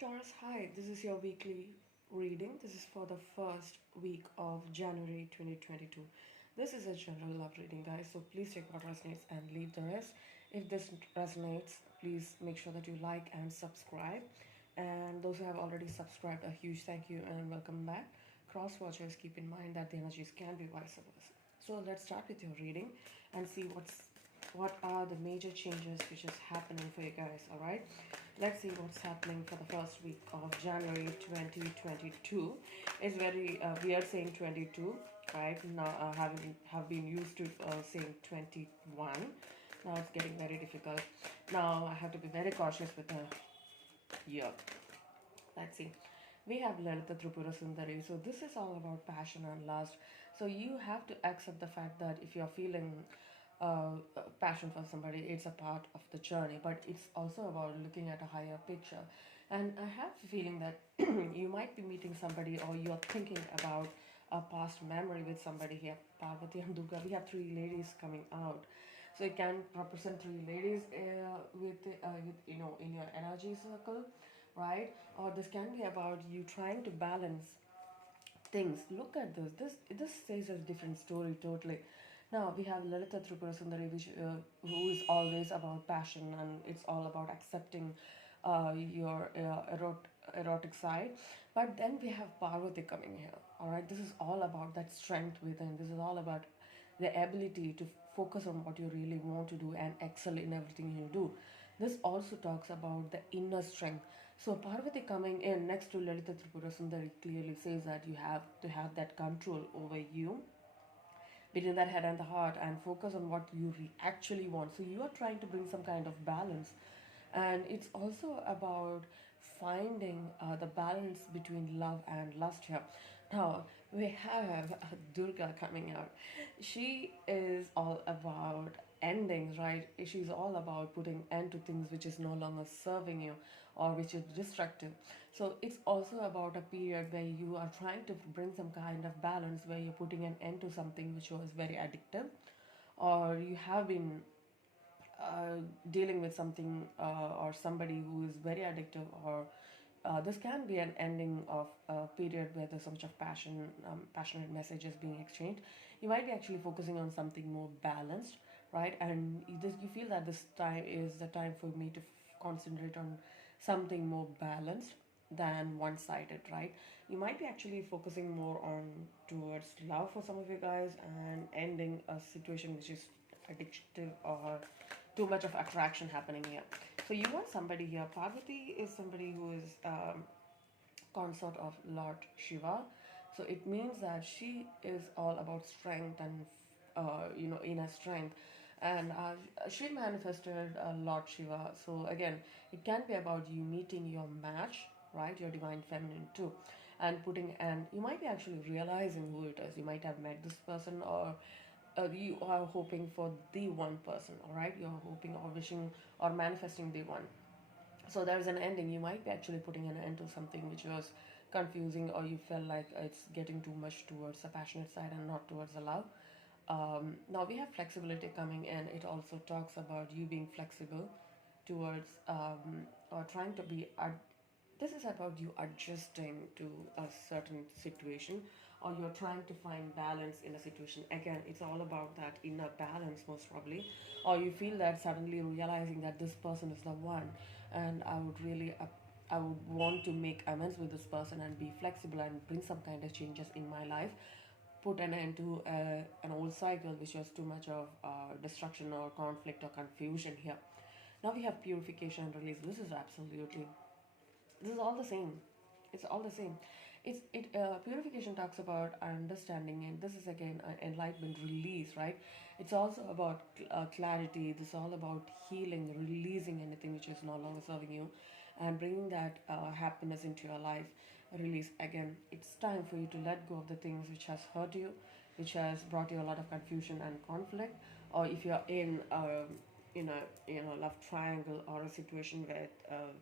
Taurus, hi, this is your weekly reading. This is for the first week of January 2022. This is a general love reading, guys, so please take what resonates and leave the rest. If this resonates, please make sure that you like and subscribe. And those who have already subscribed, a huge thank you and welcome back. Cross watchers, keep in mind that the energies can be vice versa. So let's start with your reading and see what are the major changes which is happening for you guys. All right, let's see what's happening for the first week of January 2022. It's very weird saying 22, right? Now having have been used to saying 21. Now it's getting very difficult. Now I have to be very cautious with the year. Let's see. We have Lalita Tripura Sundari. So this is all about passion and lust. So you have to accept the fact that if you're feeling passion for somebody, it's a part of the journey, but it's also about looking at a higher picture. And I have a feeling that you might be meeting somebody or you're thinking about a past memory with somebody here. Parvati and Durga, we have three ladies coming out. So it can represent three ladies with in your energy circle, right? Or this can be about you trying to balance things. Look at this. This says a different story totally. Now we have Lalita Tripura Sundari, who is always about passion and it's all about accepting your erotic side. But then we have Parvati coming here. All right, this is all about that strength within. This is all about the ability to focus on what you really want to do and excel in everything you do. This also talks about the inner strength. So Parvati coming in next to Lalita Tripura Sundari clearly says that you have to have that control over you between that head and the heart and focus on what you actually want. So you are trying to bring some kind of balance, and it's also about finding the balance between love and lust here. Now we have Durga coming out. She is all about endings, right? She's all about putting end to things which is no longer serving you or which is destructive. So it's also about a period where you are trying to bring some kind of balance, where you're putting an end to something which was very addictive, or you have been dealing with something or somebody who is very addictive, or this can be an ending of a period where there's so much of passionate messages being exchanged. You might be actually focusing on something more balanced, right? And you feel that this time is the time for me to concentrate on something more balanced than one-sided, right? You might be actually focusing more on towards love for some of you guys and ending a situation which is addictive or too much of attraction happening here. So you want somebody here. Parvati is somebody who is consort of Lord Shiva. So it means that she is all about strength and inner strength. And she manifested Lord Shiva. So again, it can be about you meeting your match, right? Your divine feminine too, and you might be actually realizing who it is. You might have met this person, or you are hoping for the one person. All right, you're hoping or wishing or manifesting the one. So there's an ending. You might be actually putting an end to something which was confusing, or you felt like it's getting too much towards the passionate side and not towards the love. Now we have flexibility coming in. It also talks about you being flexible towards or trying to be this is about you adjusting to a certain situation, or you're trying to find balance in a situation. Again, it's all about that inner balance, most probably. Or you feel that suddenly realizing that this person is the one, and I would want to make amends with this person and be flexible and bring some kind of changes in my life, put an end to an old cycle which was too much of destruction or conflict or confusion here. Now we have purification and release. This is all the same. It's all the same. Purification talks about understanding, and this is again enlightenment, release, right? It's also about clarity. This is all about healing, releasing anything which is no longer serving you, and bringing that happiness into your life. Release, again, it's time for you to let go of the things which has hurt you, which has brought you a lot of confusion and conflict. Or if you're in a love triangle or a situation where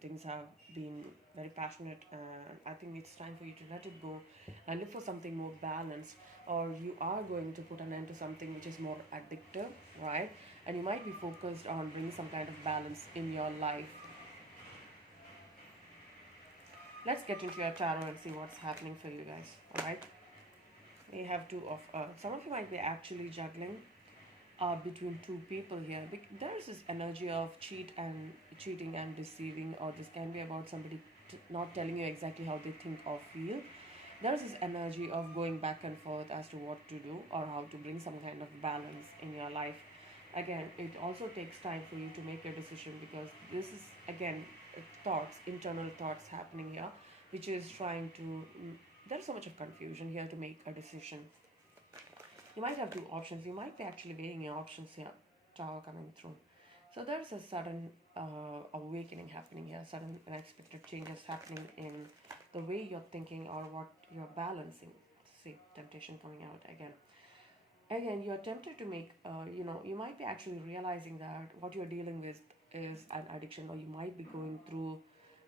things have been very passionate, and I think it's time for you to let it go and look for something more balanced. Or you are going to put an end to something which is more addictive, right? And you might be focused on bringing some kind of balance in your life. Let's get into your tarot and see what's happening for you guys. All right. We have two of some of you might be actually juggling between two people here. There is this energy of cheating and deceiving, or this can be about somebody not telling you exactly how they think or feel. There's this energy of going back and forth as to what to do or how to bring some kind of balance in your life. Again, it also takes time for you to make a decision, because this is again thoughts, internal thoughts happening here, which is trying to. There's so much of confusion here to make a decision. You might have two options. You might be actually weighing your options here. Tower coming through. So there's a sudden awakening happening here, sudden unexpected changes happening in the way you're thinking or what you're balancing. See, temptation coming out again. Again, you're tempted to make, you might be actually realizing that what you're dealing with is an addiction, or you might be going through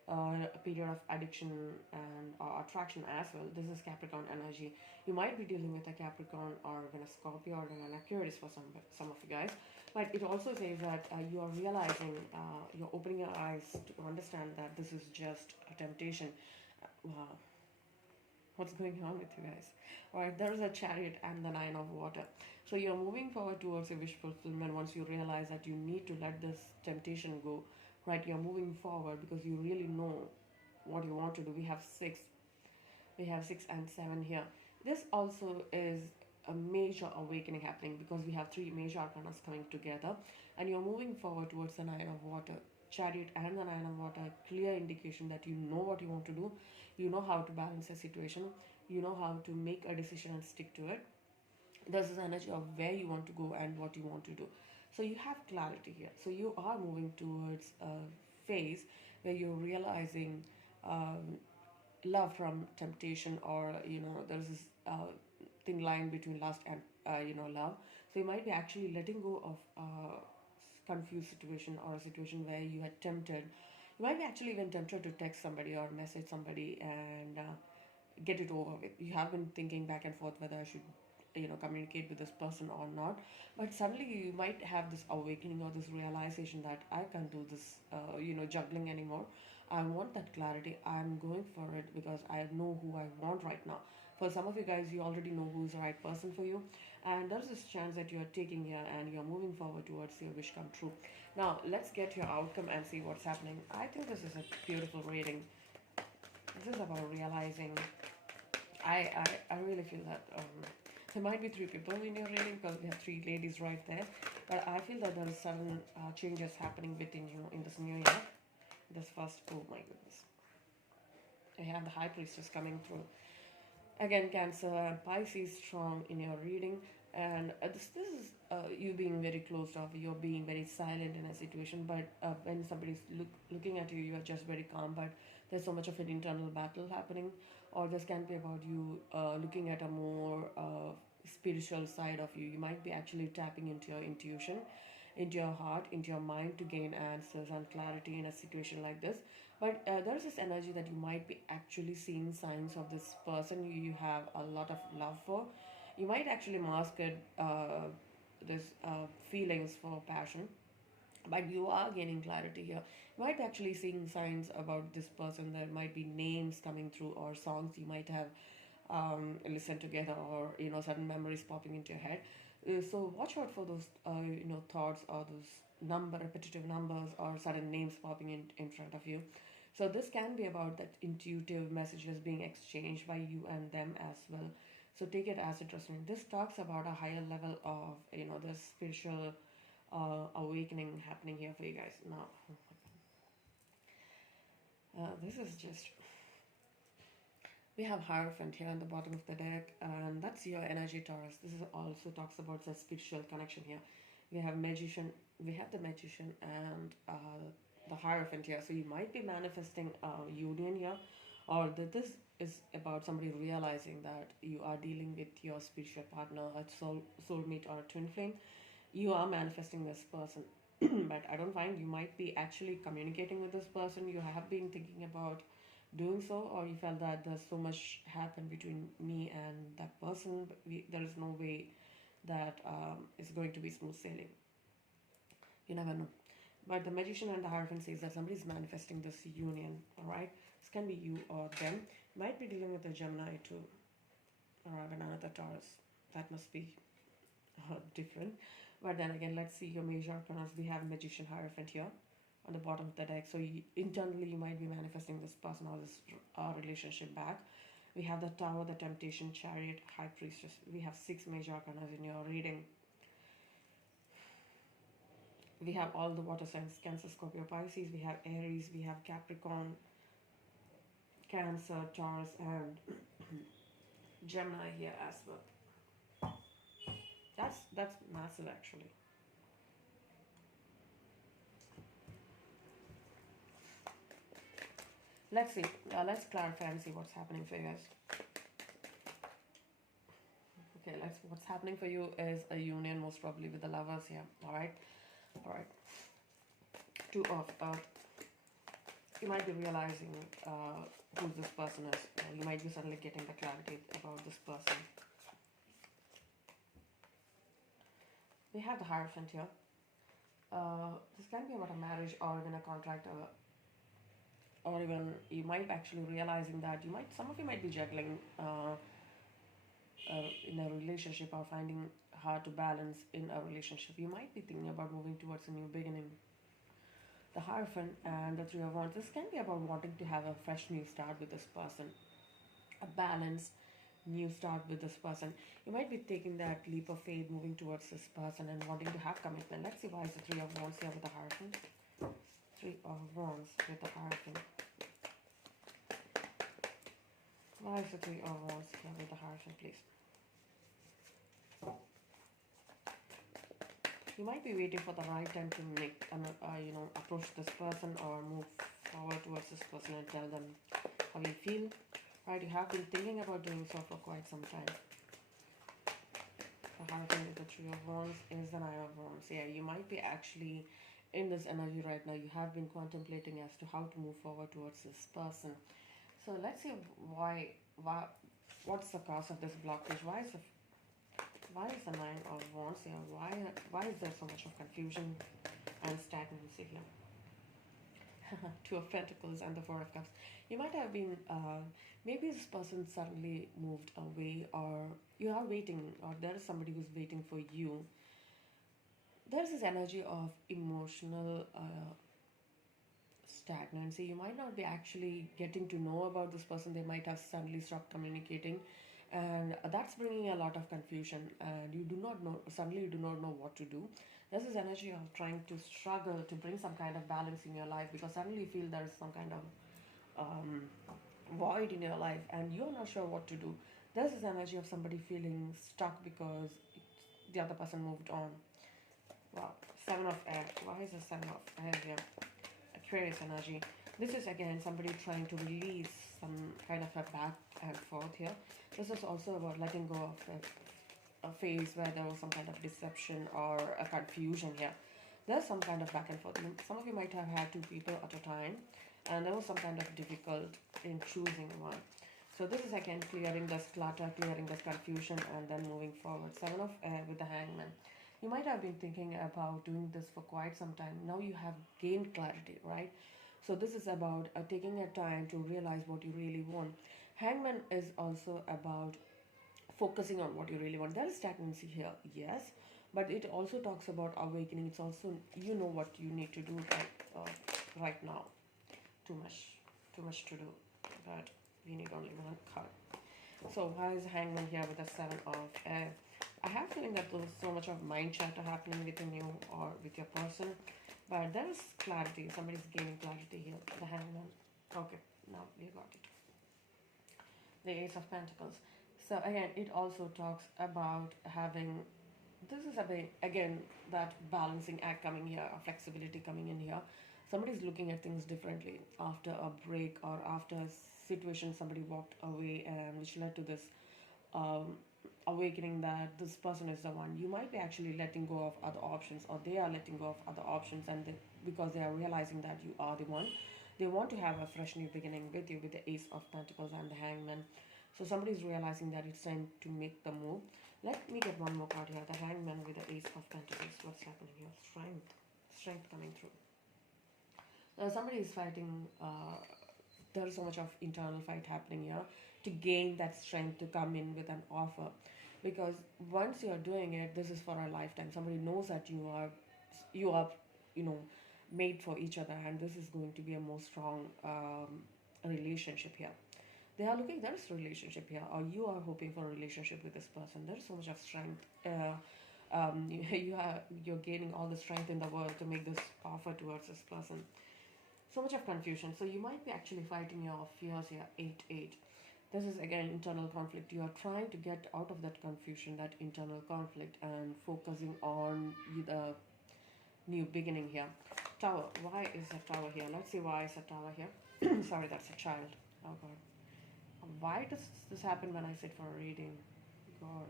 a period of addiction and attraction as well. This is Capricorn energy. You might be dealing with a Capricorn or even a Scorpio or even an Aquarius for some of you guys. But it also says that you are realizing, you're opening your eyes to understand that this is just a temptation. Wow. What's going on with you guys? All right, there is a Chariot and the Nine of Water. So you're moving forward towards a wish fulfillment once you realize that you need to let this temptation go. Right, you're moving forward because you really know what you want to do. We have six and seven here. This also is a major awakening happening, because we have three major arcanas coming together, and you're moving forward towards the Nine of Water. Chariot and the Nine of Water, clear indication that you know what you want to do, you know how to balance a situation, you know how to make a decision and stick to it. There's this energy of where you want to go and what you want to do. So you have clarity here. So you are moving towards a phase where you're realizing love from temptation, or there's this thin line between lust and love. So you might be actually letting go of confused situation, or a situation where you had tempted. You might be actually even tempted to text somebody or message somebody and get it over with. You have been thinking back and forth whether I should communicate with this person or not, but suddenly you might have this awakening or this realization that I can't do this juggling anymore. I want that clarity. I'm going for it because I know who I want right now. For some of you guys, you already know who's the right person for you, and there's this chance that you're taking here and you're moving forward towards your wish come true. Now let's get your outcome and see what's happening. I think this is a beautiful reading. This is about realizing. I really feel that there might be three people in your reading, because we have three ladies right there. But I feel that there is sudden changes happening within you in this new year. This first, oh my goodness. I have the High Priestess coming through. Again, Cancer and Pisces strong in your reading. And this is you being very closed off. You're being very silent in a situation. But when somebody's looking at you, you are just very calm. But there's so much of an internal battle happening. Or this can be about you looking at a more spiritual side of you. You might be actually tapping into your intuition, into your heart, into your mind to gain answers and clarity in a situation like this. But there's this energy that you might be actually seeing signs of this person you have a lot of love for. You might actually mask it, this feelings for passion, but you are gaining clarity here. You might be actually seeing signs about this person. There might be names coming through, or songs you might have listened together, or certain memories popping into your head. So watch out for those thoughts, or those repetitive numbers, or sudden names popping in front of you. So this can be about that intuitive messages being exchanged by you and them as well. So take it as it resonates. This talks about a higher level of the spiritual awakening happening here for you guys now. This is just, we have Hierophant here on the bottom of the deck, and that's your energy, Taurus. This is also talks about the spiritual connection here. We have Magician, we have the Magician and the Hierophant here. So you might be manifesting a union here, or that this is about somebody realizing that you are dealing with your spiritual partner, a soulmate, or a twin flame. You are manifesting this person. But I don't find you might be actually communicating with this person. You have been thinking about doing so, or you felt that there's so much happened between me and that person, but there is no way that it's going to be smooth sailing. You never know. But the Magician and the Hierophant says that somebody's manifesting this union, all right? This can be you or them. Might be dealing with a Gemini too, or even another Taurus. That must be different. But then again, let's see your major arcanas. We have Magician Hierophant here on the bottom of the deck. So internally, you might be manifesting this person or this relationship back. We have the Tower, the Temptation, Chariot, High Priestess. We have 6 major arcanas in your reading. We have all the water signs, Cancer, Scorpio, Pisces. We have Aries, we have Capricorn, Cancer, Taurus, and Gemini here as well. That's massive actually. Let's see. Let's clarify and see what's happening for you guys. Okay, what's happening for you is a union, most probably with the Lovers here. All right. Two of you might be realizing who this person is. You might be suddenly getting the clarity about this person. We have the Hierophant here. This can be about a marriage or even a contract, or even you might actually realizing that some of you might be juggling in a relationship or finding hard to balance in a relationship. You might be thinking about moving towards a new beginning. The Hierophant and the Three of Wands. This can be about wanting to have a fresh new start with this person, a balanced new start with this person. You might be taking that leap of faith, moving towards this person and wanting to have commitment. Let's see why is the Three of Wands here with the Hierophant. Three of Wands with the Hierophant. Why is the Three of Wands here with the Hierophant, please? You might be waiting for the right time to make, approach this person or move forward towards this person and tell them how you feel. Right, you have been thinking about doing so for quite some time. The Hierophant with the Three of Wands is the Nine of Wands. Yeah, you might be actually in this energy right now. You have been contemplating as to how to move forward towards this person. So let's see what's the cause of this blockage? Why is the Nine of Wands here? Why is there so much of confusion and stagnancy here? Two of Pentacles and the Four of Cups. You might have been, maybe this person suddenly moved away, or you are waiting, or there is somebody who's waiting for you. There's this energy of emotional stagnancy. You might not be actually getting to know about this person. They might have suddenly stopped communicating, and that's bringing a lot of confusion, and you do not know what to do. There's this energy of trying to struggle to bring some kind of balance in your life, because suddenly you feel there is some kind of void in your life and you're not sure what to do. There's this energy of somebody feeling stuck because the other person moved on. Wow, Seven of Air. Why is the Seven of Air here? Aquarius energy. This is again somebody trying to release some kind of a back and forth here. This is also about letting go of a phase where there was some kind of deception or a confusion here. There's some kind of back and forth. Some of you might have had 2 people at a time, and there was some kind of difficult in choosing one. So this is again clearing this clutter, clearing this confusion, and then moving forward. Seven of Air with the Hangman. You might have been thinking about doing this for quite some time. Now you have gained clarity, right? So this is about taking a time to realize what you really want. Hangman is also about focusing on what you really want. There is stagnancy here, yes, but it also talks about awakening. It's also, you know what you need to do right now. Too much to do, but we need only one card. So why is Hangman here with the Seven of Air? I have a feeling that there's so much of mind chatter happening within you or with your person, but there is clarity. Somebody's gaining clarity here. The Hangman. Okay, now we got it. The Ace of Pentacles. So again, it also talks about having, this is again that balancing act coming here, a flexibility coming in here. Somebody's looking at things differently after a break or after a situation somebody walked away, and which led to this awakening that this person is the one. You might be actually letting go of other options, or they are letting go of other options, and because they are realizing that you are the one, they want to have a fresh new beginning with you with the Ace of Pentacles and the Hangman. So somebody's realizing that it's time to make the move. Let me get one more card here. The Hangman with the Ace of Pentacles. What's happening here? Strength coming through. Somebody is fighting there's so much of internal fight happening here to gain that strength to come in with an offer, because once you're doing it, this is for a lifetime. Somebody knows that you are you know made for each other, and this is going to be a more strong relationship here. They are looking, there is relationship here, or you are hoping for a relationship with this person. There is so much of strength. You're gaining all the strength in the world to make this offer towards this person. So much of confusion. So you might be actually fighting your fears here. 8-8. This is again internal conflict. You are trying to get out of that confusion, that internal conflict, and focusing on the new beginning here. Tower. Why is a tower here? Let's see why is a tower here. Sorry, that's a child. Oh god. Why does this happen when I sit for a reading? God.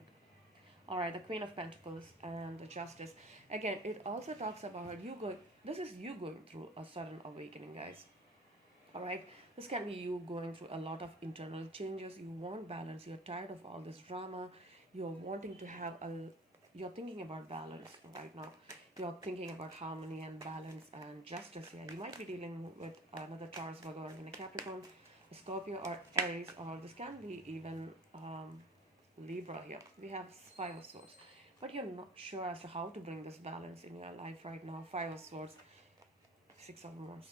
Alright, the Queen of Pentacles and the Justice. Again, it also talks about you going, this is you going through a sudden awakening, guys. Alright, this can be you going through a lot of internal changes. You want balance. You're tired of all this drama. You're wanting to have you're thinking about balance right now. You're thinking about harmony and balance and justice here. You might be dealing with another Taurus, Virgo, or a Capricorn, a Scorpio, or Aries, or this can be even Libra here. We have Five of Swords. But you're not sure as to how to bring this balance in your life right now. Five of Swords, Six of Wands.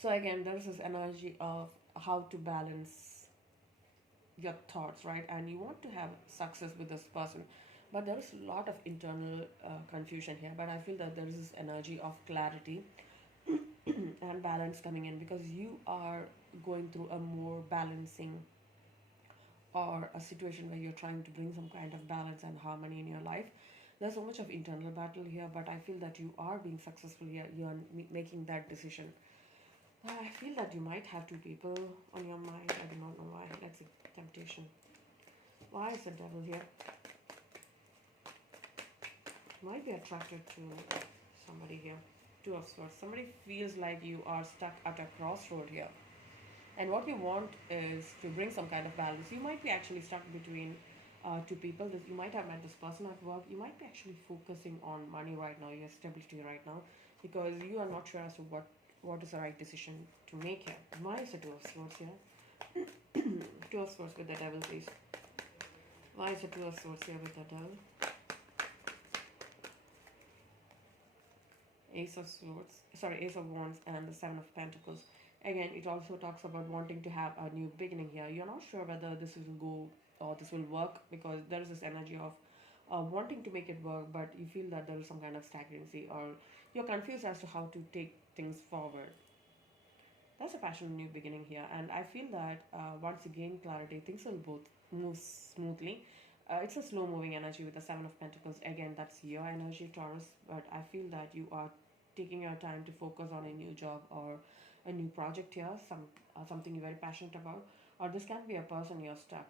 So again, there's this energy of how to balance your thoughts, right? And you want to have success with this person. But there is a lot of internal confusion here. But I feel that there is this energy of clarity and balance coming in, because you are going through a more balancing, or a situation where you're trying to bring some kind of balance and harmony in your life. There's so much of internal battle here, but I feel that you are being successful here. You're making that decision. I feel that you might have two people on your mind. I do not know why. Let's see. Temptation. Why is the Devil here? Might be attracted to somebody here. Two of Swords. Somebody feels like you are stuck at a crossroad here. And what you want is to bring some kind of balance. You might be actually stuck between two people. You might have met this person at work. You might be actually focusing on money right now, your stability right now, because you are not sure as to what is the right decision to make here. Why is the Two of Swords here? Two of Swords with the Devil, please. Why is the Two of Swords here with the Devil? Ace of Swords, sorry, Ace of Wands and the Seven of Pentacles. Again, it also talks about wanting to have a new beginning here. You're not sure whether this will go or this will work, because there is this energy of wanting to make it work, but you feel that there is some kind of stagnancy, or you're confused as to how to take things forward. There's a passion new beginning here, and I feel that once you gain clarity, things will both move smoothly. It's a slow moving energy with the Seven of Pentacles. Again, that's your energy, Taurus, but I feel that you are taking your time to focus on a new job or a new project here, something you're very passionate about, or this can be a person you're stuck.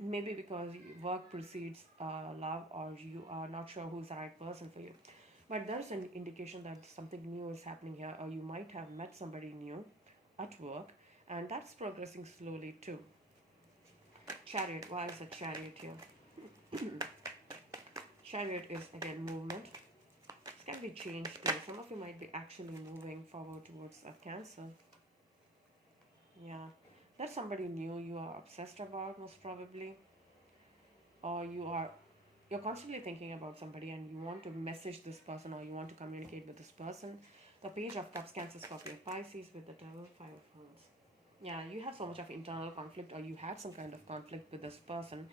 Maybe because work precedes love, or you are not sure who's the right person for you. But there's an indication that something new is happening here, or you might have met somebody new at work, and that's progressing slowly too. Chariot. Why is a Chariot here? Chariot is again movement. This can be changed too. Some of you might be actually moving forward towards a Cancer. Yeah. That's somebody new you are obsessed about, most probably. Or you're constantly thinking about somebody, and you want to message this person, or you want to communicate with this person. The Page of Cups, Cancer, Scorpio, Pisces with the Devil, Five of Wands. Yeah, you have so much of internal conflict, or you had some kind of conflict with this person,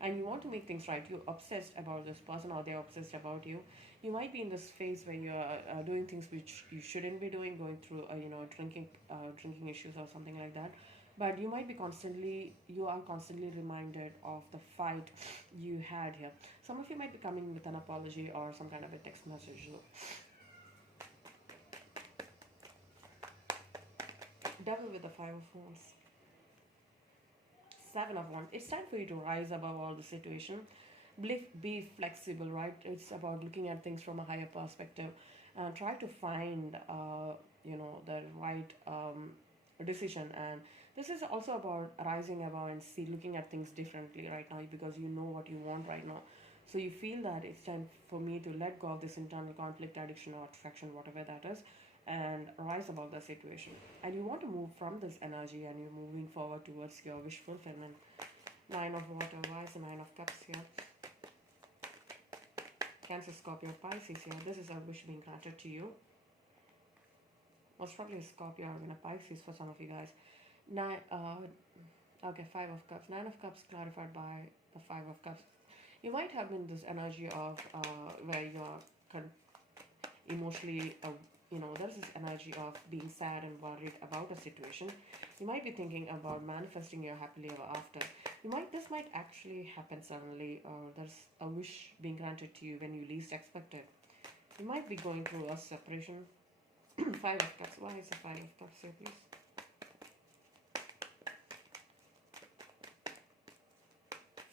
and you want to make things right. You're obsessed about this person, or they're obsessed about you. You might be in this phase where you're doing things which you shouldn't be doing, going through drinking issues or something like that. But you are constantly reminded of the fight you had here. Some of you might be coming with an apology or some kind of a text message. Devil with the Five of Wands. Seven of Wands. It's time for you to rise above all the situation. Be flexible, right? It's about looking at things from a higher perspective, and try to find the right decision. And this is also about rising above and looking at things differently right now, because you know what you want right now. So you feel that it's time for me to let go of this internal conflict, addiction, or attraction, whatever that is, and rise above the situation. And you want to move from this energy and you're moving forward towards your wish fulfillment. Nine of Water, why is the Nine of Cups here? Cancer, Scorpio, Pisces here. This is a wish being granted to you. Most probably a Scorpio or even a Pisces for some of you guys. Okay, Five of Cups. Nine of Cups clarified by the Five of Cups. You might have been this energy of where you are emotionally, there's this energy of being sad and worried about a situation. You might be thinking about manifesting your happily ever after. This might actually happen suddenly, or there's a wish being granted to you when you least expect it. You might be going through a separation. Five of Cups. Why is the Five of Cups here, please?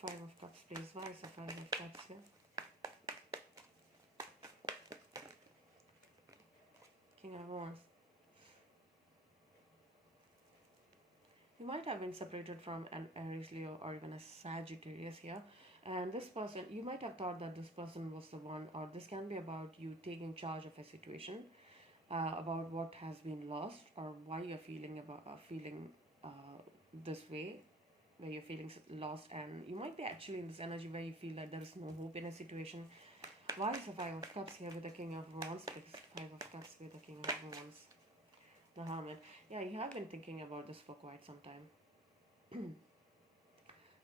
Five of Cups, please. Why is the Five of Cups here? King of Wands. You might have been separated from an Aries, Leo, or even a Sagittarius here. And this person, you might have thought that this person was the one, or this can be about you taking charge of a situation, about what has been lost, or why you're feeling this way, where you're feeling lost, and you might be actually in this energy where you feel like there is no hope in a situation. Why is the Five of Cups here with the King of Wands, please? Five of Cups with the King of Wands. The Hermit. Yeah, you have been thinking about this for quite some time.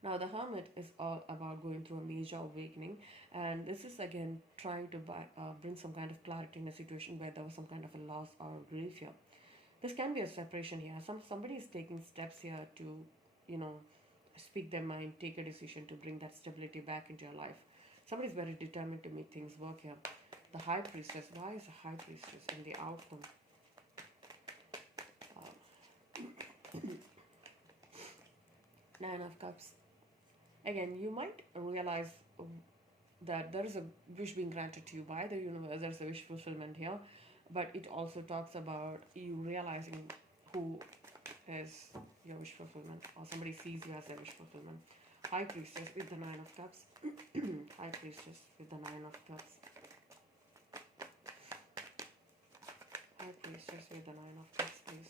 Now, the Hermit is all about going through a major awakening, and this is again trying to bring some kind of clarity in a situation where there was some kind of a loss or grief here. This can be a separation here. Somebody is taking steps here to, speak their mind, take a decision to bring that stability back into your life. Somebody is very determined to make things work here. The High Priestess. Why is the High Priestess in the outcome? Nine of Cups. Again, you might realize that there is a wish being granted to you by the universe. There's a wish fulfillment here. But it also talks about you realizing who is your wish fulfillment, or somebody sees you as a wish fulfillment. High Priestess with the Nine of Cups. High Priestess with the Nine of Cups. High Priestess with the Nine of Cups, please.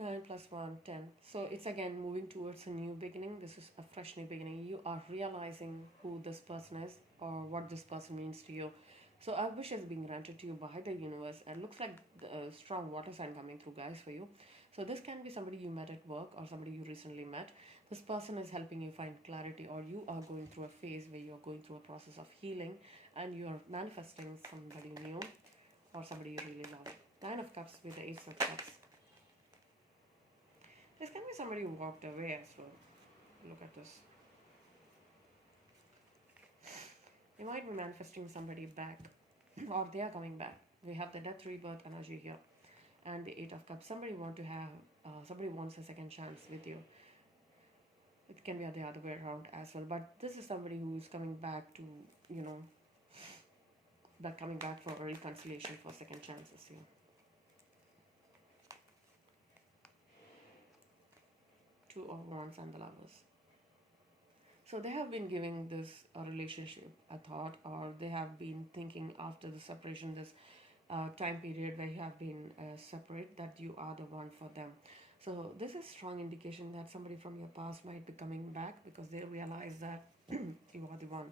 9 plus 1, 10. So it's again moving towards a new beginning. This is a fresh new beginning. You are realizing who this person is or what this person means to you. So a wish is being granted to you by the universe, and looks like a strong water sign coming through, guys, for you. So this can be somebody you met at work or somebody you recently met. This person is helping you find clarity, or you are going through a phase where you are going through a process of healing and you are manifesting somebody new or somebody you really love. 9 of Cups with the Ace of Cups. This can be somebody who walked away as well. Look at this. You might be manifesting somebody back, or they are coming back. We have the death rebirth energy here, and the 8 of Cups. Somebody wants a second chance with you. It can be the other way around as well. But this is somebody who is coming back to, coming back for a reconciliation, for second chances here. Two of Wands and the Lovers. So they have been giving this relationship a thought, or they have been thinking after the separation, this time period where you have been separate, that you are the one for them. So this is strong indication that somebody from your past might be coming back because they realize that you are the one.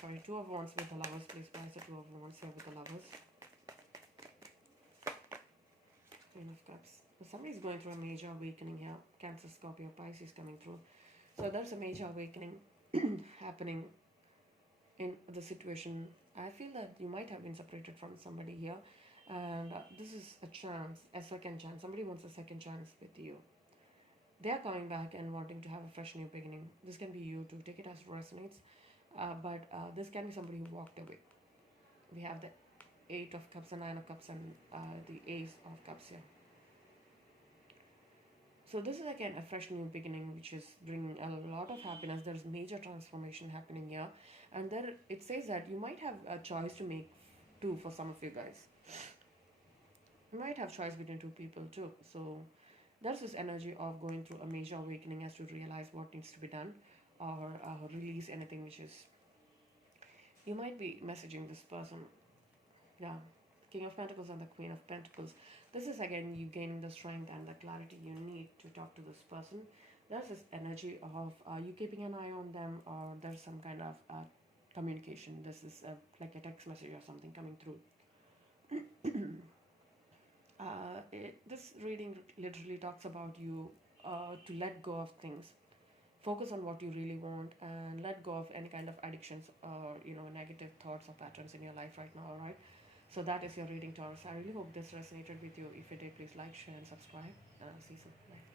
Sorry, Two of Wands with the Lovers, please. Why is the Two of Wands here with the Lovers? Queen of Cups. So somebody is going through a major awakening here. Cancer, Scorpio, Pisces coming through. So there's a major awakening happening in the situation. I feel that you might have been separated from somebody here, and this is a chance, a second chance. Somebody wants a second chance with you. They are coming back and wanting to have a fresh new beginning. This can be you too. Take it as resonates. But this can be somebody who walked away. We have the 8 of Cups and 9 of Cups and the Ace of Cups here. So this is again a fresh new beginning, which is bringing a lot of happiness. There's major transformation happening here. And there it says that you might have a choice to make too for some of you guys. You might have choice between two people too. So There's this energy of going through a major awakening as to realize what needs to be done, or release anything which is. You might be messaging this person. Yeah. King of Pentacles and the Queen of Pentacles. This is again you gaining the strength and the clarity you need to talk to this person. There's this energy of you keeping an eye on them, or there's some kind of communication. This is like a text message or something coming through. This reading literally talks about you to let go of things, focus on what you really want, and let go of any kind of addictions or negative thoughts or patterns in your life right now. All right. So that is your reading, Taurus. I really hope this resonated with you. If it did, please like, share, and subscribe. See you soon. Bye.